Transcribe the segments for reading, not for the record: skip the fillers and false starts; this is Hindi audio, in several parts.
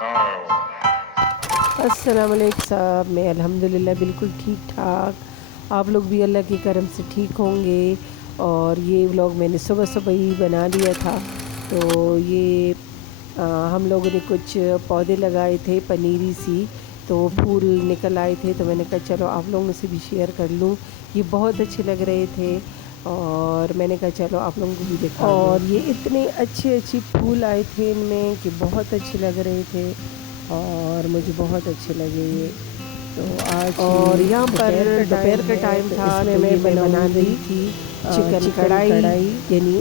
अस्सलाम वालेकुम साहब। मैं अल्हम्दुलिल्लाह बिल्कुल ठीक ठाक। आप लोग भी अल्लाह के करम से ठीक होंगे। और ये व्लॉग मैंने सुबह सुबह ही बना लिया था। तो ये हम लोगों ने कुछ पौधे लगाए थे पनीरी सी, तो फूल निकल आए थे, तो मैंने कहा चलो आप लोगों से भी शेयर कर लूँ। ये बहुत अच्छे लग रहे थे और मैंने कहा चलो आप लोगों को भी दिखा दूँ। और ये इतने अच्छे अच्छे फूल आए थे इनमें कि बहुत अच्छे लग रहे थे और मुझे बहुत अच्छे लगे ये। तो आज और यहाँ पर दोपहर का टाइम था, तो मैं बना रही थी चिकन कढ़ाई, यानी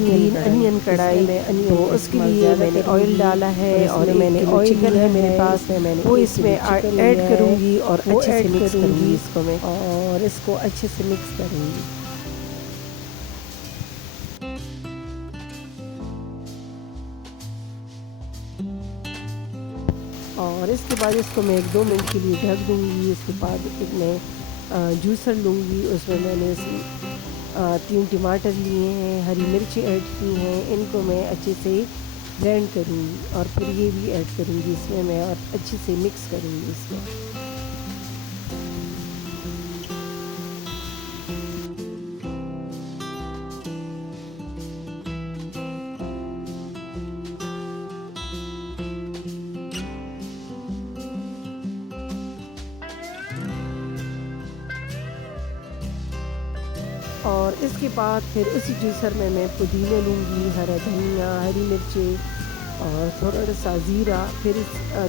ग्रीन अनियन कढ़ाई। तो उसके लिए मैंने ऑयल डाला है और मैंने ऑयल चिकन है मेरे पास, वो इसमें ऐड करूँगी और अच्छे से मिक्स करूँगी इसको मैं, और इसको अच्छे से मिक्स करूँगी। और इसके बाद इसको मैं 1-2 मिनट के लिए ढक दूँगी। उसके बाद एक मैं जूसर लूँगी, उसमें मैंने 3 टमाटर लिए हैं, हरी मिर्ची ऐड की हैं, इनको मैं अच्छे से ब्लेंड करूँगी और फिर ये भी ऐड करूँगी इसमें मैं और अच्छे से मिक्स करूँगी इसमें। और इसके बाद फिर उसी जूसर में मैं पुदीना लूँगी, हरा धनिया, हरी मिर्चें और थोड़ा सा ज़ीरा, फिर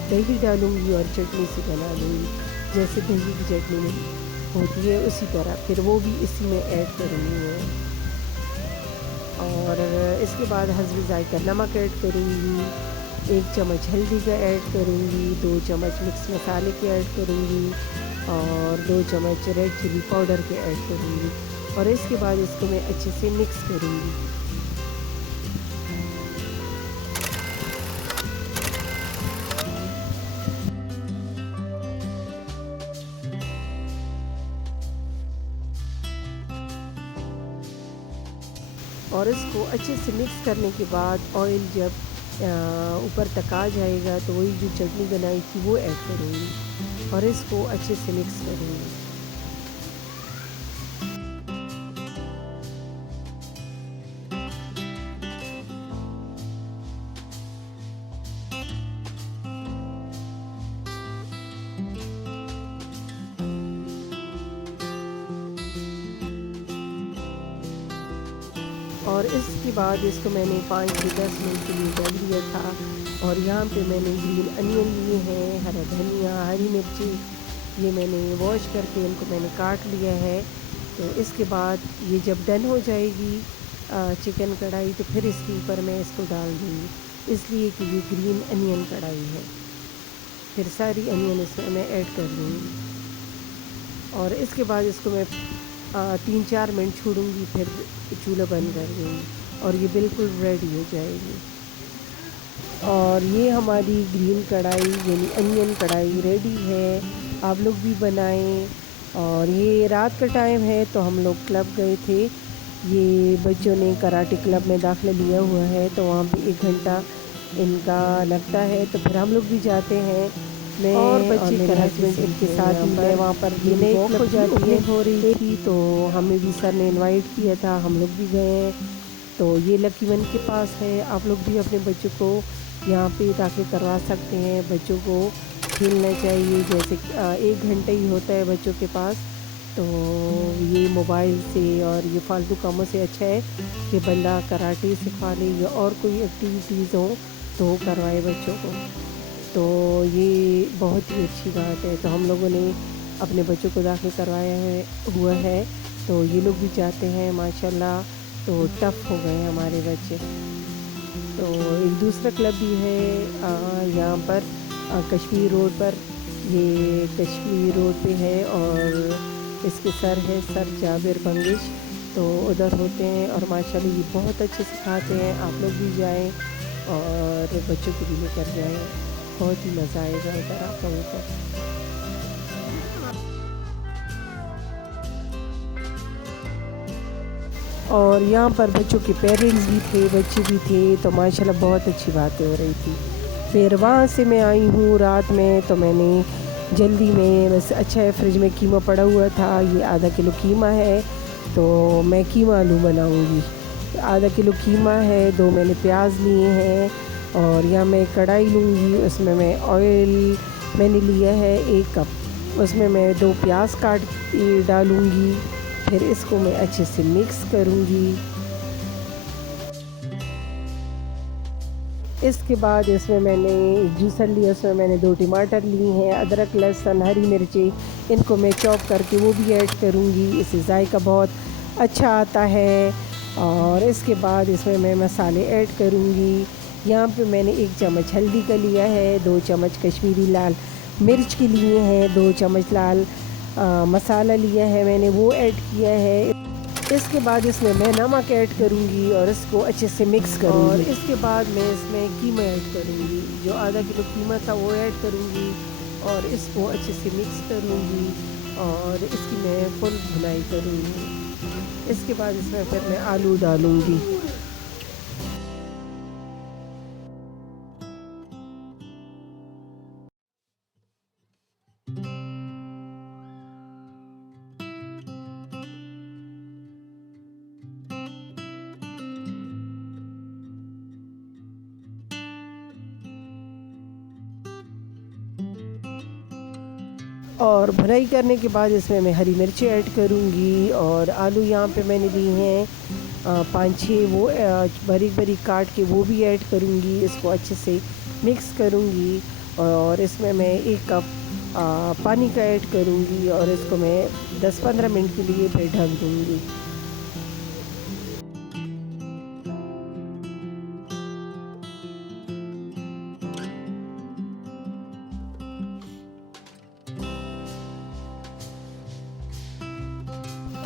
दही डालूँगी और चटनी सी बना लूँगी, जैसे दही की चटनी होती है उसी तरह, फिर वो भी इसी में ऐड करूँगी मैं। और इसके बाद हस्बे ज़ायका नमक ऐड करूँगी, 1 चम्मच हल्दी का ऐड करूँगी, 2 चम्मच मिक्स मसाले के ऐड करूँगी और 2 चम्मच रेड चिली पाउडर के ऐड करूँगी। और इसके बाद इसको मैं अच्छे से मिक्स करूँगी। और इसको अच्छे से मिक्स करने के बाद ऑयल जब ऊपर तक आ जाएगा तो वही जो चटनी बनाई थी वो ऐड करूँगी और इसको अच्छे से मिक्स करूँगी। और इसके बाद इसको मैंने 5 से 10 मिनट के लिए ढक दिया था। और यहाँ पे मैंने ग्रीन अनियन लिए हैं, हरा धनिया, हरी मिर्ची, ये मैंने वॉश करके इनको मैंने काट लिया है। तो इसके बाद ये जब डन हो जाएगी चिकन कढ़ाई, तो फिर इसके ऊपर मैं इसको डाल दूँगी, इसलिए कि ये ग्रीन अनियन कढ़ाई है। फिर सारी अनियन इसमें मैं ऐड कर दूँगी और इसके बाद इसको मैं 3-4 मिनट छोड़ूंगी, फिर चूल्हा बंद कर दूँगी और ये बिल्कुल रेडी हो जाएगी। और ये हमारी ग्रीन कढ़ाई यानी अनियन कढ़ाई रेडी है, आप लोग भी बनाएं। और ये रात का टाइम है, तो हम लोग क्लब गए थे, ये बच्चों ने कराटे क्लब में दाखिला लिया हुआ है, तो वहाँ पे 1 घंटा इनका लगता है, तो फिर हम लोग भी जाते हैं। मैं और बच्चे मेरे हस्बैंड इनके साथ ही मैं वहाँ पर नई क्लब हो जाती है हो रही थी, तो हमें भी सर ने इनवाइट किया था, हम लोग भी गए हैं। तो ये लकी वन के पास है, आप लोग भी अपने बच्चों को यहाँ पे दाखिल करवा सकते हैं। बच्चों को खेलना चाहिए, जैसे 1 घंटा ही होता है बच्चों के पास, तो ये मोबाइल से और ये फालतू कामों से अच्छा है कि बंदा कराटे सिखवा ले या और कोई एक्टिविटीज़ हो तो वो करवाए बच्चों को। तो ये बहुत ही अच्छी बात है। तो हम लोगों ने अपने बच्चों को दाखिल करवाया हुआ है, तो ये लोग भी चाहते हैं माशाल्लाह, तो टफ़ हो गए हमारे बच्चे। तो एक दूसरा क्लब भी है यहाँ पर कश्मीर रोड पर, ये कश्मीर रोड पे है और इसके सर है सर जाबिर बंगिश, तो उधर होते हैं और माशाल्लाह ये बहुत अच्छे सिखाते हैं। आप लोग भी जाएं और बच्चों को भी लेकर जाएं, बहुत ही मज़ा आएगा इधर आप लोगों को। और यहाँ पर बच्चों के पेरेंट्स भी थे, बच्चे भी थे, तो माशाल्लाह बहुत अच्छी बातें हो रही थी। फिर वहाँ से मैं आई हूँ रात में, तो मैंने जल्दी में बस अच्छा है फ्रिज में कीमा पड़ा हुआ था, ये आधा किलो कीमा है, तो मैं कीमा आलू बनाऊँगी। आधा किलो कीमा है, 2 मैंने प्याज लिए हैं और यहाँ मैं कढ़ाई लूँगी, उसमें मैं ऑयल मैंने लिया है 1 कप, उसमें मैं 2 प्याज काट के डालूँगी। फिर इसको मैं अच्छे से मिक्स करूँगी। इसके बाद इसमें मैंने एक जूसर लिया, उसमें मैंने 2 टमाटर लिए हैं, अदरक लहसुन हरी मिर्ची इनको मैं चॉप करके वो भी ऐड करूँगी, इससे जायका बहुत अच्छा आता है। और इसके बाद इसमें मैं मसाले ऐड करूँगी। यहाँ पे मैंने 1 चम्मच हल्दी का लिया है, 2 चम्मच कश्मीरी लाल मिर्च के लिए हैं, 2 चम्मच लाल मसाला लिया है मैंने, वो ऐड किया है। इसके बाद इसमें मैं नमक ऐड करूँगी और इसको अच्छे से मिक्स करूँगी। और इसके बाद मैं इसमें कीमा ऐड करूँगी, जो आधा किलो कीमा था वो ऐड करूँगी और इसको अच्छे से मिक्स करूँगी और इसकी मैं फुल भुनाई करूँगी। इसके बाद इसमें फिर मैं आलू डालूँगी। और भुनाई करने के बाद इसमें मैं हरी मिर्ची ऐड करूँगी और आलू यहाँ पे मैंने लिए हैं 5-6, वो बारीक बारीक काट के वो भी ऐड करूँगी। इसको अच्छे से मिक्स करूँगी और इसमें मैं 1 कप पानी का ऐड करूँगी और इसको मैं 10-15 मिनट के लिए फिर ढक दूँगी।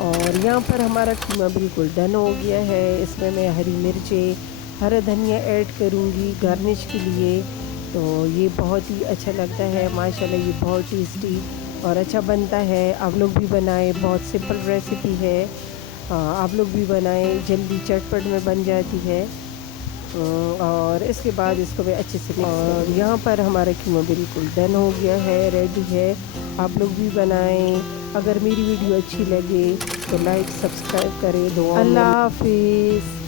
और यहाँ पर हमारा कीमा बिल्कुल डन हो गया है। इसमें मैं हरी मिर्चें, हरा धनिया ऐड करूँगी गार्निश के लिए, तो ये बहुत ही अच्छा लगता है माशाल्लाह। ये बहुत टेस्टी और अच्छा बनता है। आप लोग भी बनाएं, बहुत सिंपल रेसिपी है। आप लोग भी बनाएं, जल्दी चटपट में बन जाती है। और इसके बाद इसको मैं अच्छे से और यहाँ पर हमारा कीमा बिल्कुल डन हो गया है, रेडी है। आप लोग भी बनाएं। अगर मेरी वीडियो अच्छी लगे तो लाइक सब्सक्राइब करें। दुआ। अल्लाह हाफिज़।